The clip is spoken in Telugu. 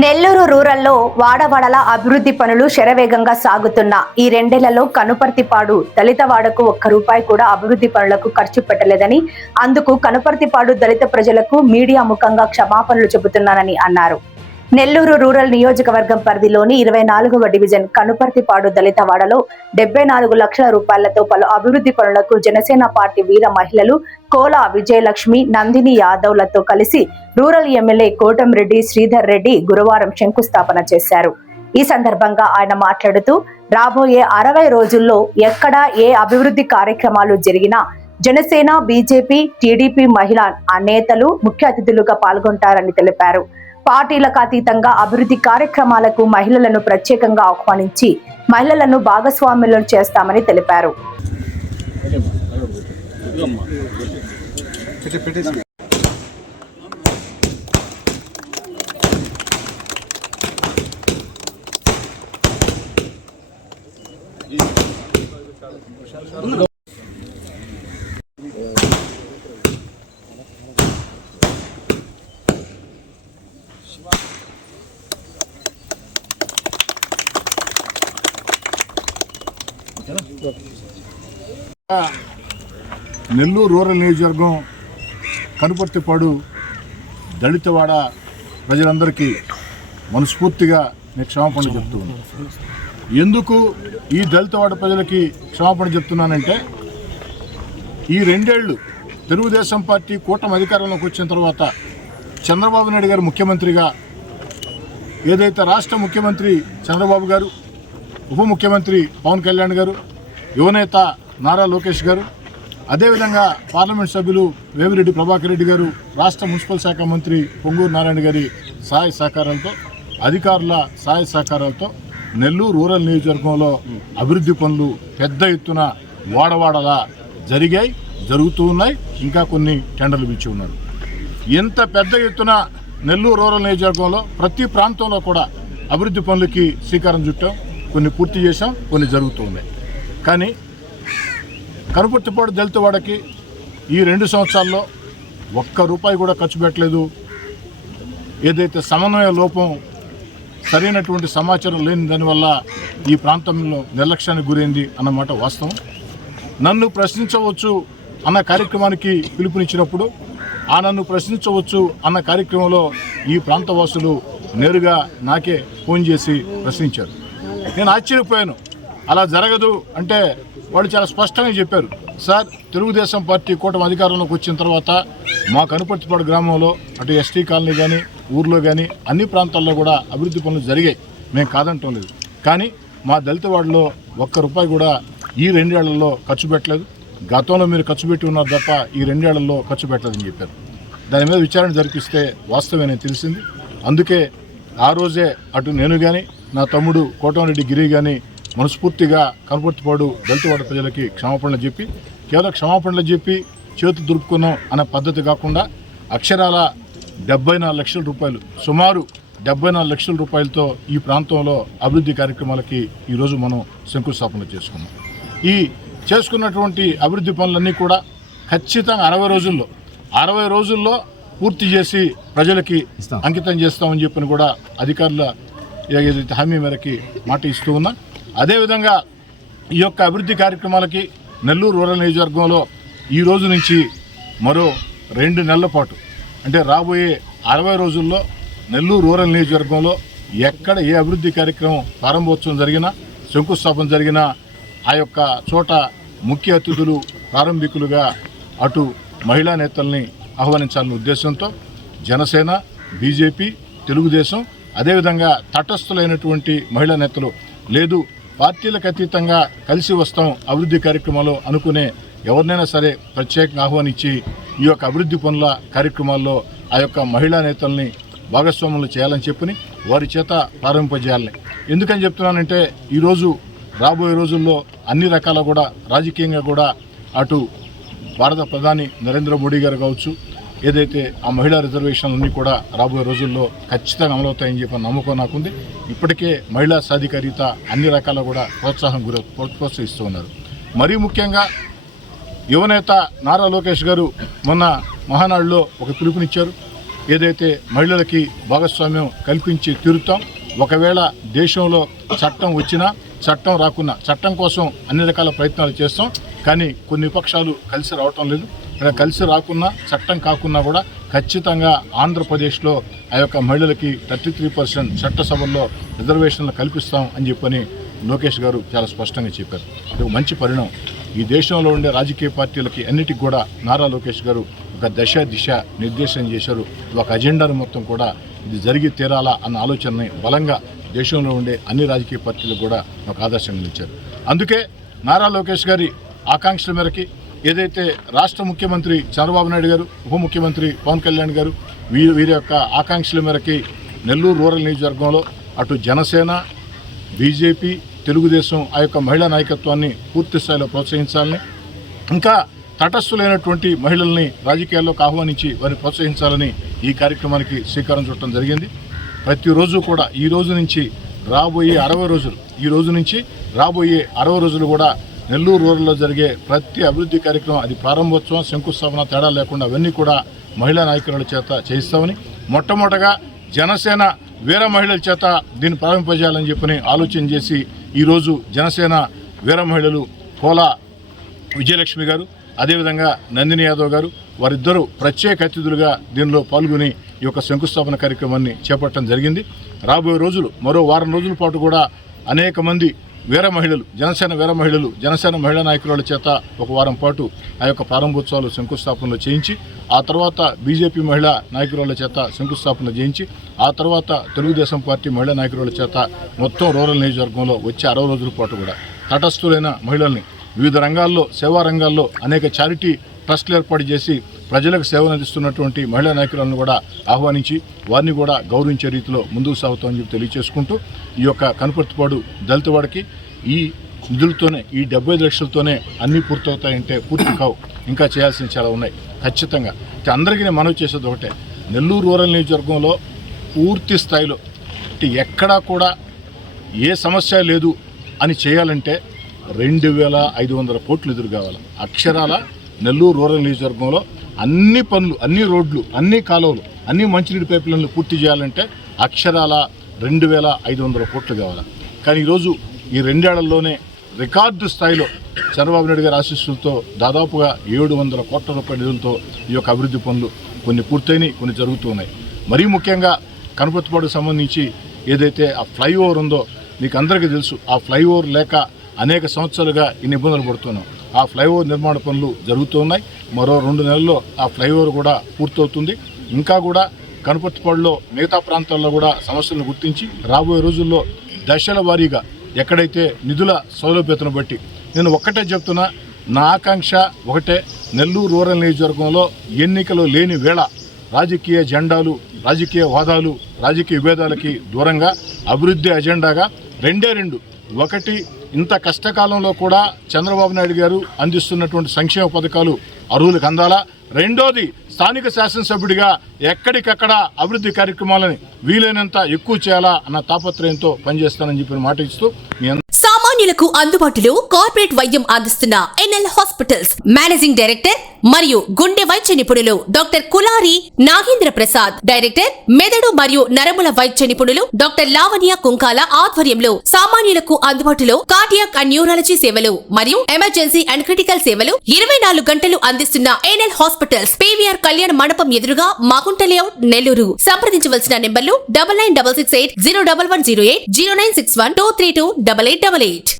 నెల్లూరు రూరల్లో వాడవాడల అభివృద్ధి పనులు శరవేగంగా సాగుతున్న ఈ రెండేళ్లలో కనుపర్తిపాడు దళితవాడకు ₹1 కూడా అభివృద్ధి పనులకు ఖర్చు పెట్టలేదని, అందుకు కనుపర్తిపాడు దళిత ప్రజలకు మీడియా ముఖంగా క్షమాపణలు చెబుతున్నానని అన్నారు. నెల్లూరు రూరల్ నియోజకవర్గం పరిధిలోని 24వ డివిజన్ కనుపర్తిపాడు దళితవాడలో ₹74 లక్షల పలు అభివృద్ధి పనులకు జనసేన పార్టీ వీర మహిళలు కోల విజయలక్ష్మి, నందిని యాదవ్లతో కలిసి రూరల్ ఎమ్మెల్యే కోటంరెడ్డి శ్రీధర్ రెడ్డి గురువారం శంకుస్థాపన చేశారు. ఈ సందర్భంగా ఆయన మాట్లాడుతూ, రాబోయే 60 రోజుల్లో ఎక్కడా ఏ అభివృద్ధి కార్యక్రమాలు జరిగినా జనసేన, బీజేపీ, టీడీపీ మహిళా నేతలు ముఖ్య అతిథులుగా పాల్గొంటారని తెలిపారు. పార్టీలకు అతీతంగా అభివృద్ధి కార్యక్రమాలకు మహిళలను ప్రత్యేకంగా ఆహ్వానించి మహిళలను భాగస్వాములను చేస్తామని తెలిపారు. నెల్లూరు రూరల్ నియోజకవర్గం కనుపర్తిపాడు దళితవాడ ప్రజలందరికీ మనస్ఫూర్తిగా నేను క్షమాపణ చెప్తున్నాను. ఎందుకు ఈ దళితవాడ ప్రజలకి క్షమాపణ చెప్తున్నానంటే, ఈ 2 ఏళ్ళు తెలుగుదేశం పార్టీ కూటమి అధికారంలోకి వచ్చిన తర్వాత చంద్రబాబు నాయుడు గారు ముఖ్యమంత్రిగా, ఏదైతే రాష్ట్ర ముఖ్యమంత్రి చంద్రబాబు గారు, ఉప ముఖ్యమంత్రి పవన్ కళ్యాణ్ గారు, యువనేత నారా లోకేష్ గారు, అదేవిధంగా పార్లమెంట్ సభ్యులు వేమిరెడ్డి ప్రభాకర్ రెడ్డి గారు, రాష్ట్ర మున్సిపల్ శాఖ మంత్రి పొంగూరు నారాయణ గారి సహాయ సహకారాలతో, అధికారుల సహాయ సహకారాలతో నెల్లూరు రూరల్ నియోజకవర్గంలో అభివృద్ధి పనులు పెద్ద ఎత్తున వాడవాడలా జరుగుతూ ఉన్నాయి. ఇంకా కొన్ని టెండర్లు పిలిచి ఉన్నారు. ఇంత పెద్ద ఎత్తున నెల్లూరు రూరల్ నియోజకవర్గంలో ప్రతి ప్రాంతంలో కూడా అభివృద్ధి పనులకి శ్రీకారం చుట్టాం. కొన్ని పూర్తి చేశాం, కొన్ని జరుగుతూ ఉన్నాయి. కానీ కనుపర్తిపాడు దళితవాడకి ఈ 2 సంవత్సరాల్లో ₹1 కూడా ఖర్చు పెట్టలేదు. ఏదైతే సమన్వయ లోపం, సరైనటువంటి సమాచారం లేని దానివల్ల ఈ ప్రాంతంలో నిర్లక్ష్యానికి గురైంది అన్నమాట వాస్తవం. నన్ను ప్రశ్నించవచ్చు అన్న కార్యక్రమానికి పిలుపునిచ్చినప్పుడు నన్ను ప్రశ్నించవచ్చు అన్న కార్యక్రమంలో ఈ ప్రాంతవాసులు నేరుగా నాకే ఫోన్ చేసి ప్రశ్నించారు. నేను ఆశ్చర్యపోయాను. అలా జరగదు అంటే వాళ్ళు చాలా స్పష్టంగా చెప్పారు, సార్, తెలుగుదేశం పార్టీ కూటమి అధికారంలోకి వచ్చిన తర్వాత మా కనుపర్తిపాడు గ్రామంలో అటు ఎస్టీ కాలనీ కానీ, ఊర్లో కానీ అన్ని ప్రాంతాల్లో కూడా అభివృద్ధి పనులు జరిగాయి, మేము కాదంటం లేదు. కానీ మా దళితవాడలో ₹1 కూడా ఈ 2 ఏళ్లలో ఖర్చు పెట్టలేదు. గతంలో మీరు ఖర్చు పెట్టి ఉన్నారు తప్ప ఈ 2 ఏళ్లలో ఖర్చు పెట్టలేదని చెప్పారు. దాని మీద విచారణ జరిపిస్తే వాస్తవమే తెలిసింది. అందుకే ఆ రోజే అటు నేను కానీ, నా తమ్ముడు కోటంరెడ్డి గిరి కానీ మనస్ఫూర్తిగా కనుపర్తిపాడు దళితవాడ ప్రజలకి క్షమాపణలు చెప్పి, కేవలం క్షమాపణలు చెప్పి చేతులు దులుపుకున్నాం అనే పద్ధతి కాకుండా అక్షరాల ₹74 లక్షల, సుమారు ₹74 లక్షల ఈ ప్రాంతంలో అభివృద్ధి కార్యక్రమాలకి ఈరోజు మనం శంకుస్థాపన చేసుకున్నాం. ఈ చేసుకున్నటువంటి అభివృద్ధి పనులన్నీ కూడా ఖచ్చితంగా 60 రోజుల్లో పూర్తి చేసి ప్రజలకి అంకితం చేస్తామని చెప్పని కూడా అధికారుల ఏదైతే హామీ మేరకి మాట ఇస్తూ ఉన్నా. అదేవిధంగా ఈ యొక్క అభివృద్ధి కార్యక్రమాలకి నెల్లూరు రూరల్ నియోజకవర్గంలో ఈ రోజు నుంచి మరో 2 నెలల పాటు, అంటే రాబోయే 60 రోజుల్లో నెల్లూరు రూరల్ నియోజకవర్గంలో ఎక్కడ ఏ అభివృద్ధి కార్యక్రమం ప్రారంభోత్సవం జరిగినా, శంకుస్థాపన జరిగినా ఆ యొక్క చోట ముఖ్య అతిథులు, ప్రారంభికులుగా అటు మహిళా నేతల్ని ఆహ్వానించాలనే ఉద్దేశంతో జనసేన, బీజేపీ, తెలుగుదేశం, అదేవిధంగా తటస్థులైనటువంటి మహిళా నేతలు, లేదు పార్టీలకు అతీతంగా కలిసి వస్తాం అభివృద్ధి కార్యక్రమాలు అనుకునే ఎవరినైనా సరే ప్రత్యేకంగా ఆహ్వానించి ఈ యొక్క అభివృద్ధి పనుల కార్యక్రమాల్లో ఆ యొక్క మహిళా నేతల్ని భాగస్వాములు చేయాలని చెప్పని వారి చేత ప్రారంభింపజేయాలని. ఎందుకని చెప్తున్నానంటే, ఈరోజు రాబోయే రోజుల్లో అన్ని రకాల కూడా రాజకీయంగా కూడా అటు భారత ప్రధాని నరేంద్ర మోడీ గారు కావచ్చు, ఏదైతే ఆ మహిళా రిజర్వేషన్లన్నీ కూడా రాబోయే రోజుల్లో ఖచ్చితంగా అమలవుతాయని చెప్పి నమ్మకం నాకుంది. ఇప్పటికే మహిళా సాధికారిత అన్ని రకాల కూడా ప్రోత్సహిస్తూ ఉన్నారు. మరీ ముఖ్యంగా యువనేత నారా లోకేష్ గారు మొన్న మహానాడులో ఒక పిలుపునిచ్చారు. ఏదైతే మహిళలకి భాగస్వామ్యం కల్పించి తీరుతాం. ఒకవేళ దేశంలో చట్టం వచ్చినా చట్టం రాకున్నా చట్టం కోసం అన్ని రకాల ప్రయత్నాలు చేస్తాం. కానీ కొన్ని విపక్షాలు కలిసి రావటం లేదు. ఇక్కడ కలిసి రాకున్నా చట్టం కాకున్నా కూడా ఖచ్చితంగా ఆంధ్రప్రదేశ్లో ఆ యొక్క మహిళలకి 33% చట్టసభల్లో రిజర్వేషన్లు కల్పిస్తాం అని చెప్పని లోకేష్ గారు చాలా స్పష్టంగా చెప్పారు. ఇది ఒక మంచి పరిణామం. ఈ దేశంలో ఉండే రాజకీయ పార్టీలకి అన్నిటికీ కూడా నారా లోకేష్ గారు ఒక దశ దిశ నిర్దేశం చేశారు. ఒక అజెండాను మొత్తం కూడా ఇది జరిగి తీరాలా అన్న ఆలోచనని బలంగా దేశంలో ఉండే అన్ని రాజకీయ పార్టీలకు కూడా ఒక ఆదర్శంగా ఇచ్చారు. అందుకే నారా లోకేష్ గారి ఆకాంక్షల మేరకి ఏదైతే రాష్ట్ర ముఖ్యమంత్రి చంద్రబాబు నాయుడు గారు, ఉప ముఖ్యమంత్రి పవన్ కళ్యాణ్ గారు వీరి యొక్క ఆకాంక్షల మేరకి నెల్లూరు రూరల్ నియోజకవర్గంలో అటు జనసేన, బీజేపీ, తెలుగుదేశం ఆ యొక్క మహిళా నాయకత్వాన్ని పూర్తి స్థాయిలో ప్రోత్సహించాలని, ఇంకా తటస్థులైనటువంటి మహిళల్ని రాజకీయాల్లోకి ఆహ్వానించి వారిని ప్రోత్సహించాలని ఈ కార్యక్రమానికి శ్రీకారం చుట్టడం జరిగింది. ప్రతిరోజు కూడా ఈ రోజు నుంచి రాబోయే 60 రోజులు, ఈ రోజు నుంచి రాబోయే 60 రోజులు కూడా నెల్లూరు రూరల్లో జరిగే ప్రతి అభివృద్ధి కార్యక్రమం, అది ప్రారంభోత్సవం, శంకుస్థాపన తేడా లేకుండా అవన్నీ కూడా మహిళా నాయకుల చేత చేయిస్తామని, మొట్టమొదటగా జనసేన వీర మహిళల చేత దీన్ని ప్రారంభింపజేయాలని చెప్పని ఆలోచన చేసి ఈరోజు జనసేన వీర మహిళలు కోలా విజయలక్ష్మి గారు, అదేవిధంగా నందిని యాదవ్ గారు వారిద్దరూ ప్రత్యేక అతిథులుగా దీనిలో పాల్గొని ఈ యొక్క శంకుస్థాపన కార్యక్రమాన్ని చేపట్టడం జరిగింది. రాబోయే రోజులు మరో వారం రోజుల పాటు కూడా అనేక మంది వీర మహిళలు, జనసేన వీర మహిళలు, జనసేన మహిళా నాయకుల చేత ఒక వారం పాటు ఆ యొక్క ప్రారంభోత్సవాలు శంకుస్థాపనలు చేయించి, ఆ తర్వాత బీజేపీ మహిళా నాయకురాల చేత శంకుస్థాపన చేయించి, ఆ తర్వాత తెలుగుదేశం పార్టీ మహిళా నాయకురాల చేత మొత్తం రూరల్ నియోజకవర్గంలో వచ్చే 60 రోజుల పాటు కూడా తటస్థులైన మహిళల్ని వివిధ రంగాల్లో, సేవా రంగాల్లో అనేక చారిటీ ట్రస్టులు ఏర్పాటు చేసి ప్రజలకు సేవలు అందిస్తున్నటువంటి మహిళా నాయకులను కూడా ఆహ్వానించి వారిని కూడా గౌరవించే రీతిలో ముందుకు సాగుతామని చెప్పి తెలియజేసుకుంటూ, ఈ యొక్క కనుపర్తిపాడు దళితవాడకి ఈ నిధులతోనే, ఈ 75 లక్షలతోనే అన్నీ పూర్తవుతాయంటే పూర్తి కావు, ఇంకా చేయాల్సినవి చాలా ఉన్నాయి. ఖచ్చితంగా అందరికీ నేను మనవి చేసేది ఒకటే, నెల్లూరు రూరల్ నియోజకవర్గంలో పూర్తి స్థాయిలో ఎక్కడా కూడా ఏ సమస్య లేదు అని చేయాలంటే 2500 కోట్లు ఎదురు కావాలి. అక్షరాల నెల్లూరు రూరల్ నియోజకవర్గంలో అన్ని పనులు, అన్ని రోడ్లు, అన్ని కాలువలు, అన్ని మంచినీటి పైప్ లైన్లు పూర్తి చేయాలంటే అక్షరాల 2500 కోట్లు కావాలి. కానీ ఈరోజు ఈ 2 ఏళ్లలోనే రికార్డు స్థాయిలో చంద్రబాబు నాయుడు గారి ఆశీస్సులతో దాదాపుగా 700 కోట్ల రూపాయల నిధులతో ఈ యొక్క అభివృద్ధి పనులు కొన్ని పూర్తయినాయి, కొన్ని జరుగుతున్నాయి. మరీ ముఖ్యంగా కనుపర్తిపాడుకు సంబంధించి ఏదైతే ఆ ఫ్లైఓవర్ ఉందో మీకు అందరికీ తెలుసు. ఆ ఫ్లైఓవర్ లేక అనేక సంవత్సరాలుగా ఇన్ని ఇబ్బందులు పడుతున్నాం. ఆ ఫ్లైఓవర్ నిర్మాణ పనులు జరుగుతున్నాయి. మరో 2 నెలల్లో ఆ ఫ్లైఓవర్ కూడా పూర్తవుతుంది. ఇంకా కూడా కనుపర్తిపాడులో మిగతా ప్రాంతాల్లో కూడా సమస్యలను గుర్తించి రాబోయే రోజుల్లో దశల వారీగా ఎక్కడైతే నిధుల సౌలభ్యతను బట్టి, నేను ఒక్కటే చెప్తున్నా, నా ఆకాంక్ష ఒకటే, నెల్లూరు రూరల్ నియోజకవర్గంలో ఎన్నికలు లేని వేళ రాజకీయ జెండాలు, రాజకీయ వాదాలు, రాజకీయ విభేదాలకి దూరంగా అభివృద్ధి అజెండాగా 2 ఒకటి, ఇంత కష్టకాలంలో కూడా చంద్రబాబు నాయుడు గారు అందిస్తున్నటువంటి సంక్షేమ పథకాలు అర్హులకు అందాలా. రెండోది, స్థానిక శాసనసభ్యుడిగా ఎక్కడికక్కడ అభివృద్ధి కార్యక్రమాలని వీలైనంత ఎక్కువ చేయాలా అన్న తాపత్రయంతో పనిచేస్తానని చెప్పిన మాట ఇస్తూ సామాన్యులకు అందుబాటులో కార్పొరేట్ వైద్యం అందిస్తున్న ఎన్ఎల్ హాస్పిటల్స్ మేనేజింగ్ డైరెక్టర్ మరియు గుండె వైద్య నిపుణులు డాక్టర్ కులారి నాగేంద్ర ప్రసాద్, డైరెక్టర్ మెదడు మరియు నరముల వైద్య నిపుణులు డాక్టర్ లావణ్య కుంకాల ఆధ్వర్యంలో సామాన్యులకు అందుబాటులో కార్డియాక్ అండ్ న్యూరాలజీ సేవలు మరియు ఎమర్జెన్సీ అండ్ క్రిటికల్ సేవలు 24 గంటలు అందిస్తున్న ఎన్ఎల్ హాస్పిటల్స్, పీవీఆర్ కళ్యాణ మండపం ఎదురుగా మాగుంట లేఅవుట్, నెల్లూరు. సంప్రదించవలసిన నెంబర్లు 9966801108, 0961232888.